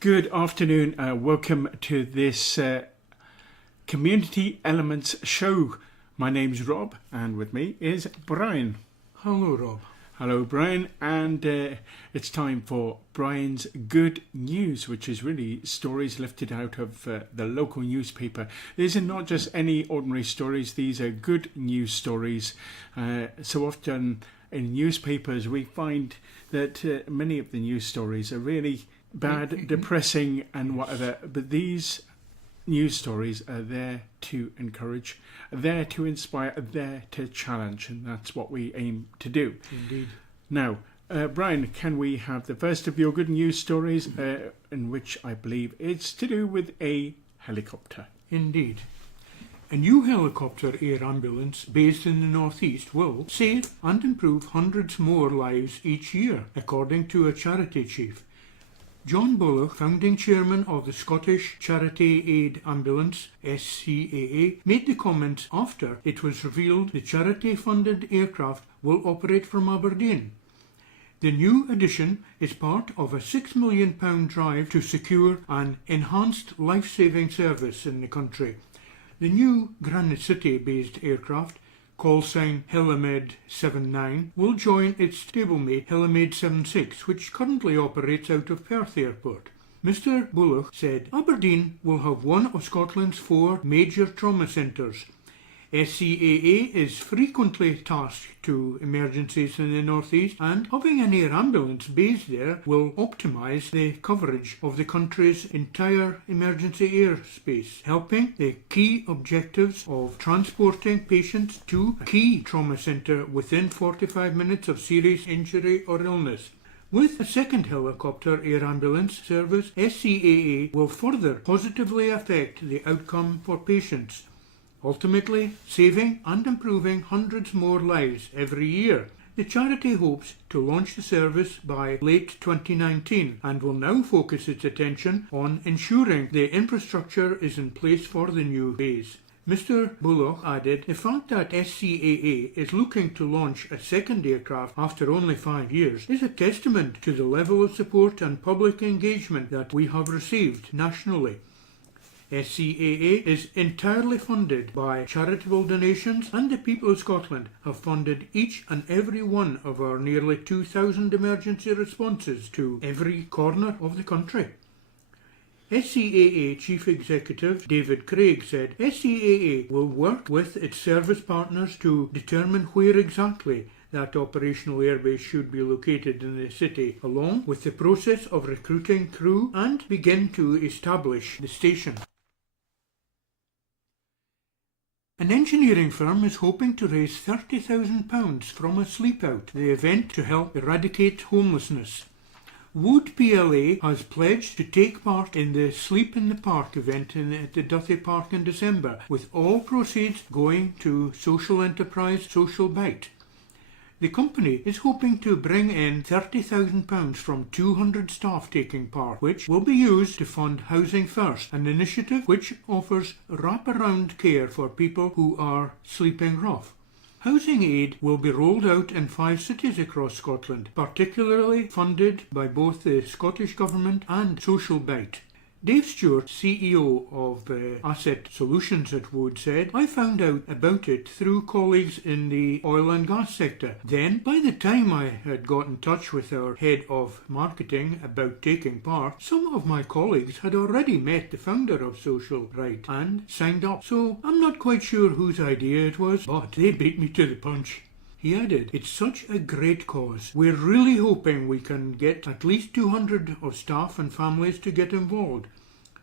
Good afternoon. Welcome to this Community Elements show. My name's Rob, and with me is Brian. Hello, Rob. Hello, Brian. And it's time for Brian's Good News, which is really stories lifted out of the local newspaper. These are not just any ordinary stories. These are good news stories. So often in newspapers, we find that many of the news stories are really bad, depressing and whatever, but these news stories are there to encourage, there to inspire, there to challenge, and that's what we aim to do. Indeed. Now, Brian, can we have the first of your good news stories, in which I believe it's to do with a helicopter? Indeed. A new helicopter air ambulance based in the northeast will save and improve hundreds more lives each year, according to a charity chief. John Bullock, founding chairman of the Scottish Charity Aid Ambulance, SCAA, made the comments after it was revealed the charity-funded aircraft will operate from Aberdeen. The new addition is part of a £6 million drive to secure an enhanced life-saving service in the country. The new Granite City-based aircraft, call sign Helimed 79, will join its stablemate Helimed 76, which currently operates out of Perth Airport. Mr Bullock said Aberdeen will have one of Scotland's 4 major trauma centres. SCAA is frequently tasked to emergencies in the northeast, and having an air ambulance based there will optimise the coverage of the country's entire emergency airspace, helping the key objectives of transporting patients to a key trauma centre within 45 minutes of serious injury or illness. With a second helicopter air ambulance service, SCAA will further positively affect the outcome for patients, ultimately saving and improving hundreds more lives every year. The charity hopes to launch the service by late 2019 and will now focus its attention on ensuring the infrastructure is in place for the new base. Mr Bullock added, the fact that SCAA is looking to launch a second aircraft after only 5 years is a testament to the level of support and public engagement that we have received nationally. SCAA is entirely funded by charitable donations, and the people of Scotland have funded each and every one of our nearly 2,000 emergency responses to every corner of the country. SCAA Chief Executive David Craig said SCAA will work with its service partners to determine where exactly that operational airbase should be located in the city, along with the process of recruiting crew, and begin to establish the station. An engineering firm is hoping to raise £30,000 from a sleep out, the event to help eradicate homelessness. Wood PLA has pledged to take part in the Sleep in the Park event at the Duthie Park in December, with all proceeds going to social enterprise Social Bite. The company is hoping to bring in £30,000 from 200 staff taking part, which will be used to fund Housing First, an initiative which offers wraparound care for people who are sleeping rough. Housing aid will be rolled out in 5 cities across Scotland, particularly funded by both the Scottish Government and Social Bite. Dave Stewart, CEO of Asset Solutions at Wood, said, I found out about it through colleagues in the oil and gas sector. Then, by the time I had got in touch with our head of marketing about taking part, some of my colleagues had already met the founder of Social Right and signed up. So I'm not quite sure whose idea it was, but they beat me to the punch. He added, it's such a great cause. We're really hoping we can get at least 200 of staff and families to get involved.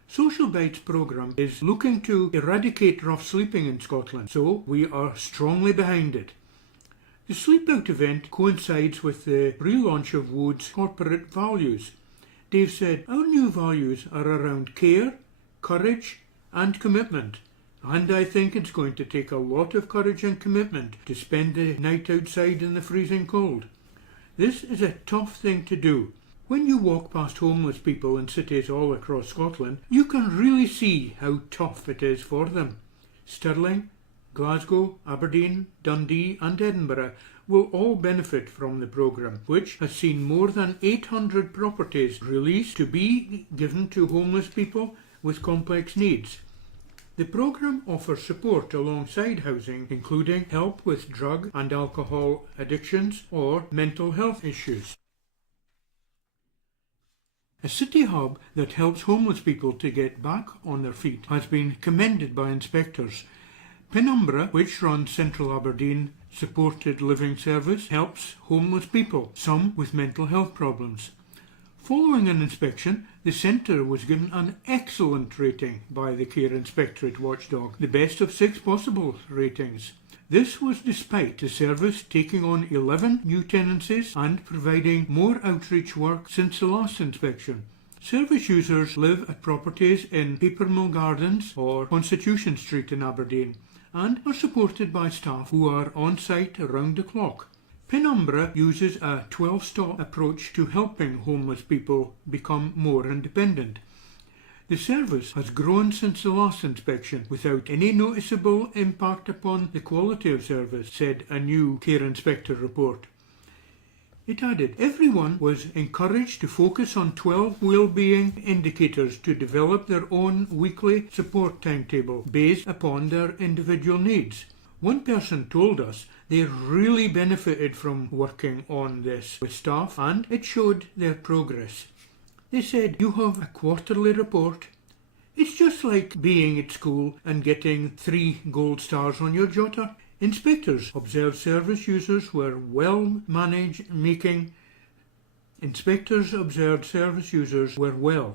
Social Bite's programme is looking to eradicate rough sleeping in Scotland, so we are strongly behind it. The Sleep Out event coincides with the relaunch of Wood's corporate values. Dave said, our new values are around care, courage and commitment. And I think it's going to take a lot of courage and commitment to spend the night outside in the freezing cold. This is a tough thing to do. When you walk past homeless people in cities all across Scotland, you can really see how tough it is for them. Stirling, Glasgow, Aberdeen, Dundee and Edinburgh will all benefit from the programme, which has seen more than 800 properties released to be given to homeless people with complex needs. The programme offers support alongside housing, including help with drug and alcohol addictions or mental health issues. A city hub that helps homeless people to get back on their feet has been commended by inspectors. Penumbra, which runs Central Aberdeen supported living service, helps homeless people, some with mental health problems. Following an inspection, the centre was given an excellent rating by the Care Inspectorate watchdog, the best of 6 possible ratings. This was despite the service taking on 11 new tenancies and providing more outreach work since the last inspection. Service users live at properties in Papermill Gardens or Constitution Street in Aberdeen and are supported by staff who are on site around the clock. Penumbra uses a 12-step approach to helping homeless people become more independent. The service has grown since the last inspection without any noticeable impact upon the quality of service, said a new Care Inspector report. It added, everyone was encouraged to focus on 12 well-being indicators to develop their own weekly support timetable based upon their individual needs. One person told us they really benefited from working on this with staff and it showed their progress. They said, you have a quarterly report. It's just like being at school and getting 3 gold stars on your jotter. Inspectors observed service users were well,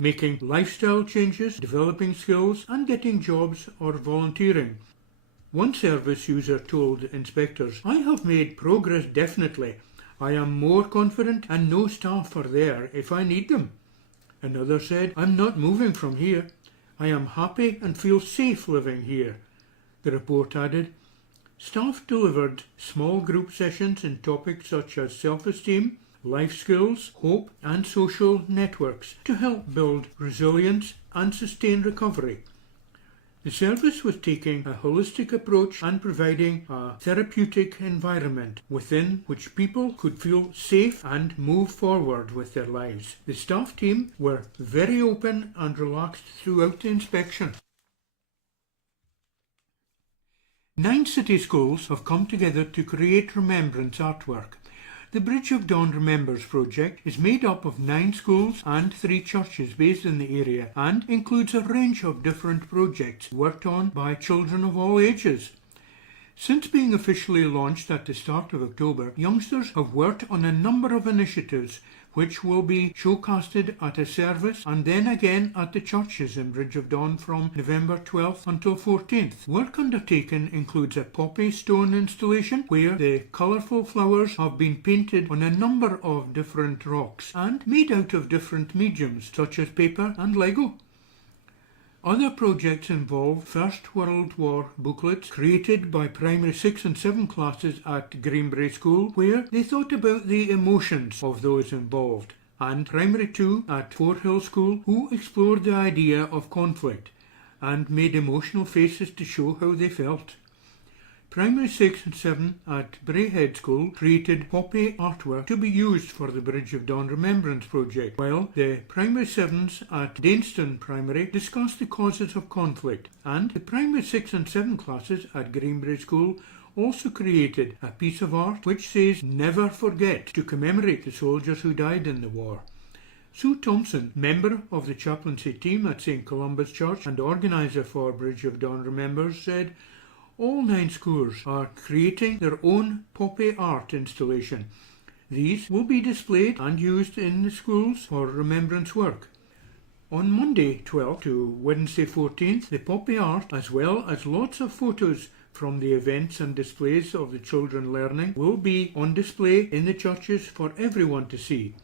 making lifestyle changes, developing skills and getting jobs or volunteering. One service user told inspectors, I have made progress definitely. I am more confident and no staff are there if I need them. Another said, I'm not moving from here. I am happy and feel safe living here. The report added, staff delivered small group sessions in topics such as self-esteem, life skills, hope and social networks to help build resilience and sustain recovery. The service was taking a holistic approach and providing a therapeutic environment within which people could feel safe and move forward with their lives. The staff team were very open and relaxed throughout the inspection. 9 city schools have come together to create remembrance artwork. The Bridge of Dawn Remembers project is made up of 9 schools and 3 churches based in the area and includes a range of different projects worked on by children of all ages. Since being officially launched at the start of October, youngsters have worked on a number of initiatives which will be showcasted at a service and then again at the churches in Bridge of Dawn from November 12th until 14th. Work undertaken includes a poppy stone installation where the colourful flowers have been painted on a number of different rocks and made out of different mediums such as paper and Lego. Other projects involve First World War booklets created by primary 6 and 7 classes at Greenbrae School where they thought about the emotions of those involved, and primary 2 at Forehill School who explored the idea of conflict and made emotional faces to show how they felt. Primary 6 and 7 at Braehead School created poppy artwork to be used for the Bridge of Dawn Remembrance project, while the Primary 7s at Dainston Primary discussed the causes of conflict, and the Primary 6 and 7 classes at Greenbrae School also created a piece of art which says "Never Forget" to commemorate the soldiers who died in the war. Sue Thompson, member of the chaplaincy team at St Columba's Church and organiser for Bridge of Dawn Remembers, said, all 9 schools are creating their own poppy art installation. These will be displayed and used in the schools for remembrance work. On Monday 12th to Wednesday 14th, the poppy art, as well as lots of photos from the events and displays of the children learning, will be on display in the churches for everyone to see.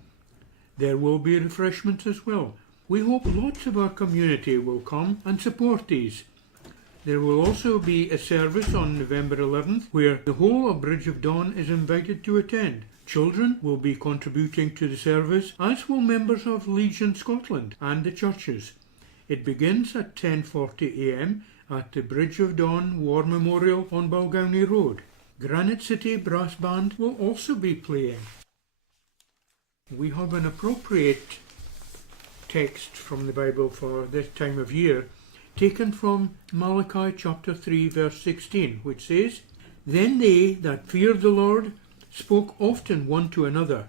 There will be refreshments as well. We hope lots of our community will come and support these. There will also be a service on November 11th where the whole of Bridge of Dawn is invited to attend. Children will be contributing to the service, as will members of Legion Scotland and the churches. It begins at 10:40 a.m. at the Bridge of Dawn War Memorial on Balgownie Road. Granite City Brass Band will also be playing. We have an appropriate text from the Bible for this time of year, taken from Malachi chapter 3 verse 16, which says, "Then they that feared the Lord spoke often one to another,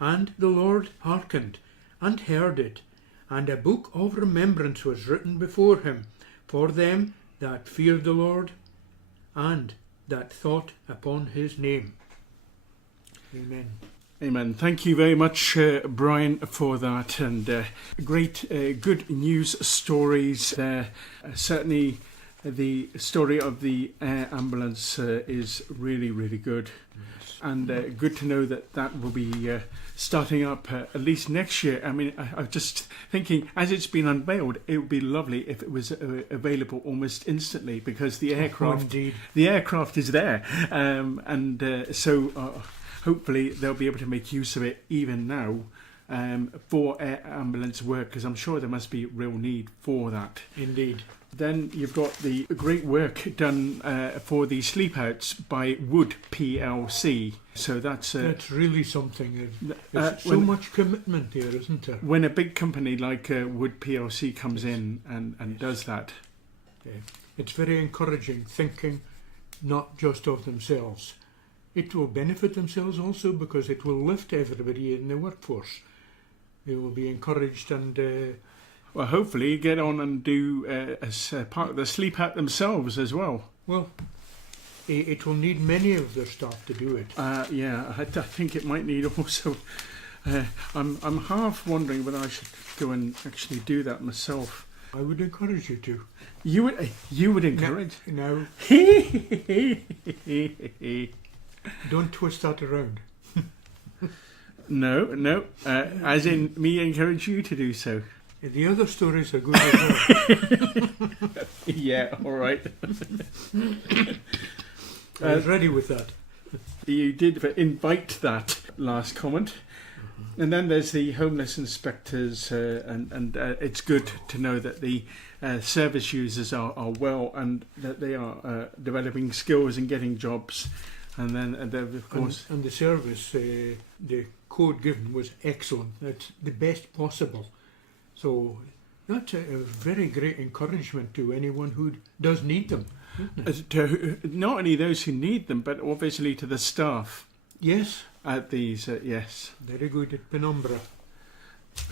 and the Lord hearkened, and heard it, and a book of remembrance was written before him for them that feared the Lord, and that thought upon his name." Amen. Amen. Thank you very much, Brian, for that, and great good news stories there. Certainly the story of the air ambulance is really, really good. Yes. And good to know that that will be starting up at least next year. I mean, I'm just thinking, as it's been unveiled, it would be lovely if it was available almost instantly, because the aircraft is there, so hopefully they'll be able to make use of it even now for air ambulance work, because I'm sure there must be real need for that. Indeed. Then you've got the great work done for the sleep outs by Wood PLC. So that's really something. There's so much commitment there, isn't there? When a big company like Wood PLC comes in and does that. It's very encouraging, thinking not just of themselves. It will benefit themselves also, because it will lift everybody in the workforce. They will be encouraged and... well, hopefully get on and do as part of the sleep out themselves as well. Well, it will need many of their staff to do it. Yeah, I think it might need also... I'm half wondering whether I should go and actually do that myself. I would encourage you to. You would encourage? No. Don't twist that around. No. As in me encourage you to do so. The other stories are good as well. Yeah, all right. I was ready with that. You did invite that last comment. And then there's the homeless inspectors, and it's good to know that the service users are well, and that they are developing skills and getting jobs. And then, of course... And the service, the code given was excellent. That's the best possible. So that's a very great encouragement to anyone who does need them. To not only those who need them, but obviously to the staff. Yes. At these, yes. Very good at Penumbra.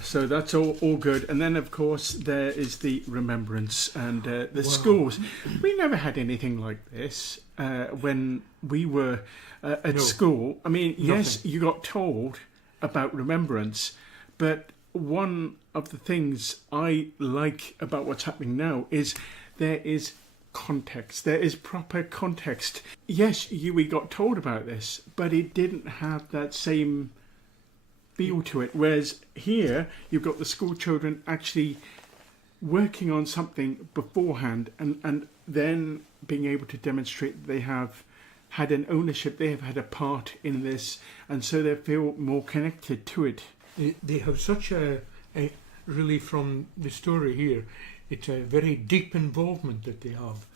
So that's all good. And then, of course, there is the remembrance and the schools. We never had anything like this when we were at school. I mean, yes, you got told about remembrance, but one of the things I like about what's happening now is there is context. There is proper context. Yes, we got told about this, but it didn't have that same feel to it. Whereas here, you've got the school children actually working on something beforehand and then being able to demonstrate that they have had an ownership, they have had a part in this, and so they feel more connected to it. They have such a really, from the story here, it's a very deep involvement that they have,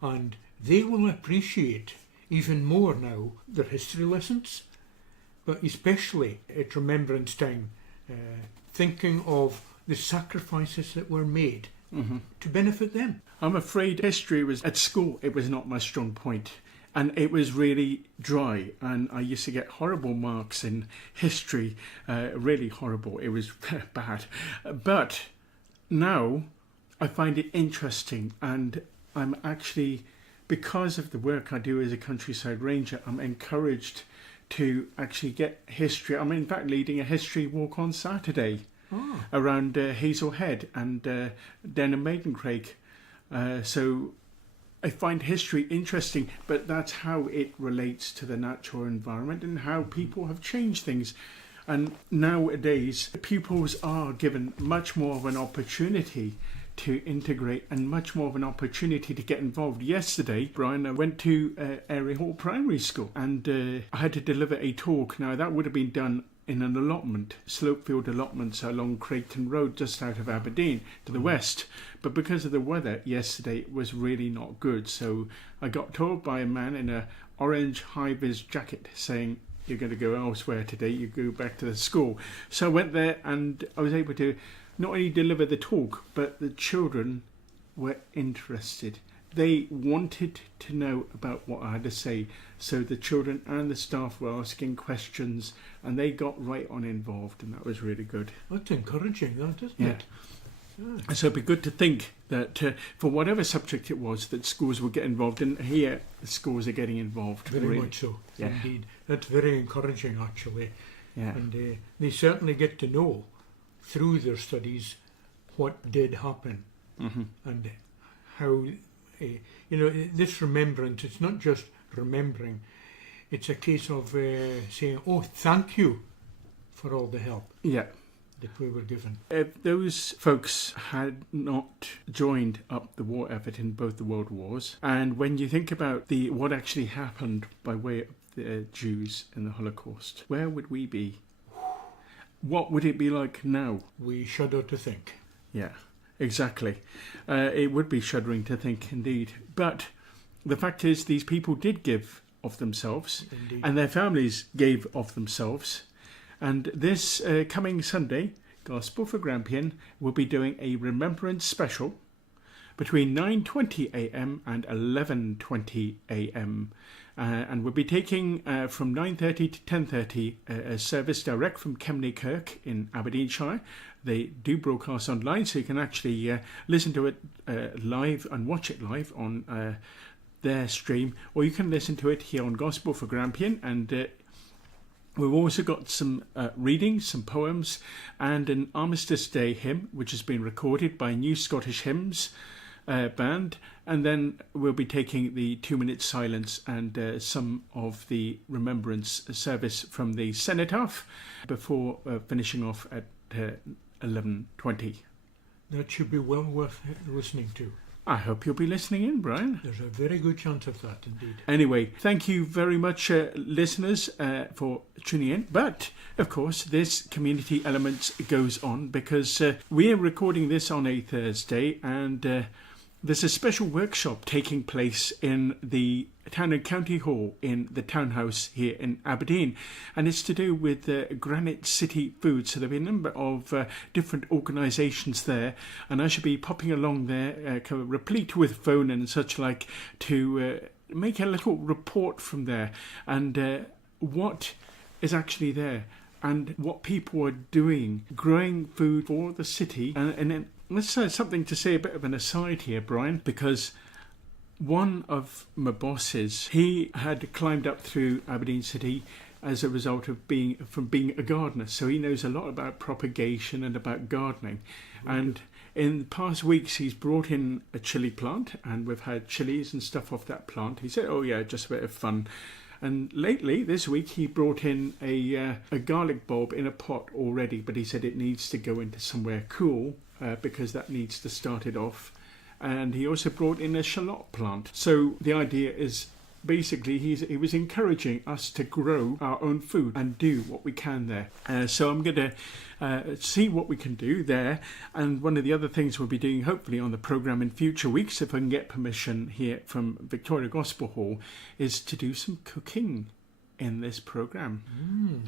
and they will appreciate even more now their history lessons, but especially at remembrance time, thinking of the sacrifices that were made to benefit them. I'm afraid history was, at school, it was not my strong point. And it was really dry, and I used to get horrible marks in history, really horrible. It was bad. But now I find it interesting, and I'm actually, because of the work I do as a countryside ranger, I'm encouraged to actually get history. I'm in fact leading a history walk on Saturday around Hazelhead and Denham Maidencraig. So I find history interesting, but that's how it relates to the natural environment and how people have changed things. And nowadays, pupils are given much more of an opportunity to integrate and much more of an opportunity to get involved. Yesterday, Brian, I went to Airy Hall Primary School and I had to deliver a talk. Now, that would have been done in an allotment, slopefield allotments along Creighton Road just out of Aberdeen to the west. But because of the weather yesterday, it was really not good. So I got told by a man in a orange high-vis jacket saying, "You're going to go elsewhere today, you go back to the school." So I went there and I was able to not only deliver the talk, but the children were interested. They wanted to know about what I had to say. So the children and the staff were asking questions and they got right on involved, and that was really good. That's encouraging, that, isn't it? Yeah. So it'd be good to think that for whatever subject it was, that schools would get involved, and here the schools are getting involved. Very really. much so, Yeah. indeed. That's very encouraging, actually. Yeah. And they certainly get to know through their studies what did happen and how, this remembrance, it's not just remembering, it's a case of saying, "Oh, thank you for all the help Yeah. that we were given." If those folks had not joined up the war effort in both the world wars, and when you think about what actually happened by way of the Jews in the Holocaust, where would we be? What would it be like now? We shudder to think. Yeah, exactly. It would be shuddering to think, indeed. But the fact is, these people did give of themselves, Indeed. and their families gave of themselves. And this coming Sunday, Gospel for Grampian will be doing a remembrance special between 9:20 a.m. and 11:20 a.m. And we'll be taking from 9:30 to 10:30 a service direct from Kemney Kirk in Aberdeenshire. They do broadcast online, so you can actually listen to it live and watch it live on their stream, or you can listen to it here on Gospel for Grampian. And we've also got some readings, some poems, and an Armistice Day hymn, which has been recorded by New Scottish Hymns band. And then we'll be taking the 2-minute silence and some of the remembrance service from the cenotaph before finishing off at 11:20. That should be well worth listening to. I hope you'll be listening in, Brian. There's a very good chance of that, indeed. Anyway, thank you very much, listeners, for tuning in. But, of course, this community element goes on because we are recording this on a Thursday, and there's a special workshop taking place in the Town and County Hall in the townhouse here in Aberdeen, and it's to do with Granite City Food. So there'll be a number of different organisations there, and I should be popping along there, kind of replete with phone and such like, to make a little report from there and what is actually there and what people are doing, growing food for the city. And then let's say something to say, a bit of an aside here, Brian, because one of my bosses, he had climbed up through Aberdeen City as a result of being a gardener. So he knows a lot about propagation and about gardening. And in the past weeks, he's brought in a chilli plant, and we've had chilies and stuff off that plant. He said, "Oh yeah, just a bit of fun." And lately, this week, he brought in a garlic bulb in a pot already, but he said it needs to go into somewhere cool because that needs to start it off. And he also brought in a shallot plant. So the idea is basically he was encouraging us to grow our own food and do what we can there. So I'm going to see what we can do there. And one of the other things we'll be doing hopefully on the programme in future weeks, if I can get permission here from Victoria Gospel Hall, is to do some cooking in this programme.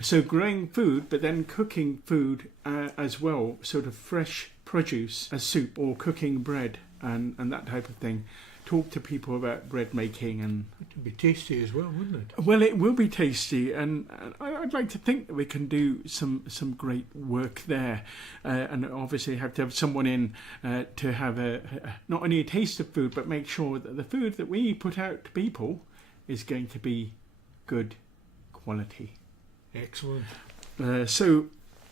So growing food, but then cooking food as well, sort of fresh produce as soup, or cooking bread and that type of thing. Talk to people about bread making, and It would be tasty as well, wouldn't it? well, it will be tasty, and I'd like to think that we can do some great work there, and obviously have to have someone in to have not only a taste of food, but make sure that the food that we put out to people is going to be good quality. Excellent. So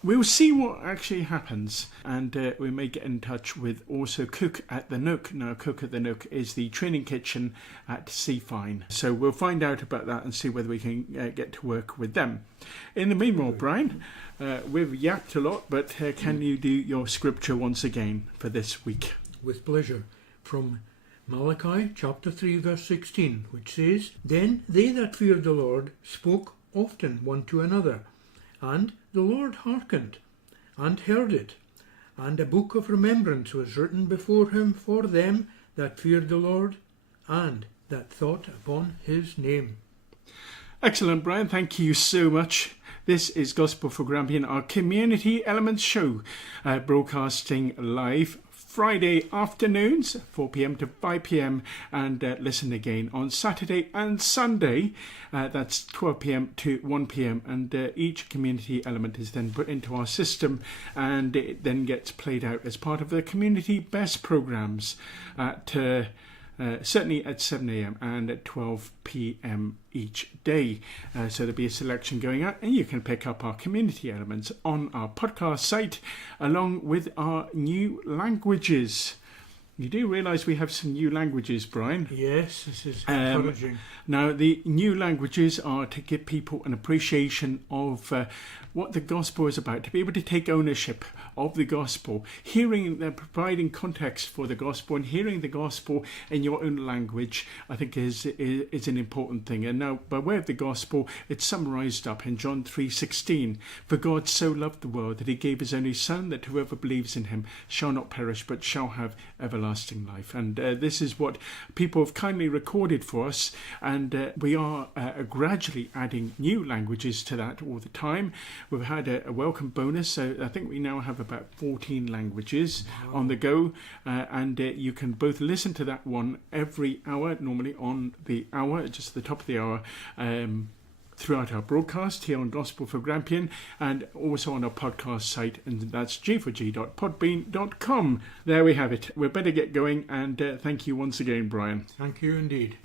we'll see what actually happens, and we may get in touch with also Cook at the Nook. Now, Cook at the Nook is the training kitchen at Seafine. So we'll find out about that and see whether we can get to work with them. In the meanwhile, Brian, we've yapped a lot, but can you do your scripture once again for this week? With pleasure. From Malachi chapter 3 verse 16, which says, "Then they that feared the Lord spoke often one to another, And the Lord hearkened, and heard it. And a book of remembrance was written before him for them that feared the Lord, and that thought upon his name. Excellent, Brian. Thank you so much. This is Gospel for Grampian, our Community Elements show, broadcasting live Friday afternoons, 4 p.m. to 5 p.m, and listen again on Saturday and Sunday. That's 12 p.m. to 1 p.m, and each community element is then put into our system, and it then gets played out as part of the Community Best programmes at certainly at 7 a.m. and at 12 p.m. each day. So there'll be a selection going out, and you can pick up our community elements on our podcast site along with our new languages. You do realise we have some new languages, Brian? Yes, this is encouraging. Now, the new languages are to give people an appreciation of what the gospel is about, to be able to take ownership of the gospel, providing context for the gospel, and hearing the gospel in your own language, I think is an important thing. And now, by way of the gospel, it's summarised up in John 3:16. For God so loved the world that he gave his only Son, that whoever believes in him shall not perish, but shall have everlasting life. And this is what people have kindly recorded for us, and we are gradually adding new languages to that all the time. We've had a welcome bonus, so I think we now have about 14 languages on the go, and you can both listen to that one every hour, normally on the hour, just at the top of the hour, throughout our broadcast here on Gospel for Grampian, and also on our podcast site, and that's g4g.podbean.com. There we have it. We'd better get going, and thank you once again, Brian. Thank you indeed.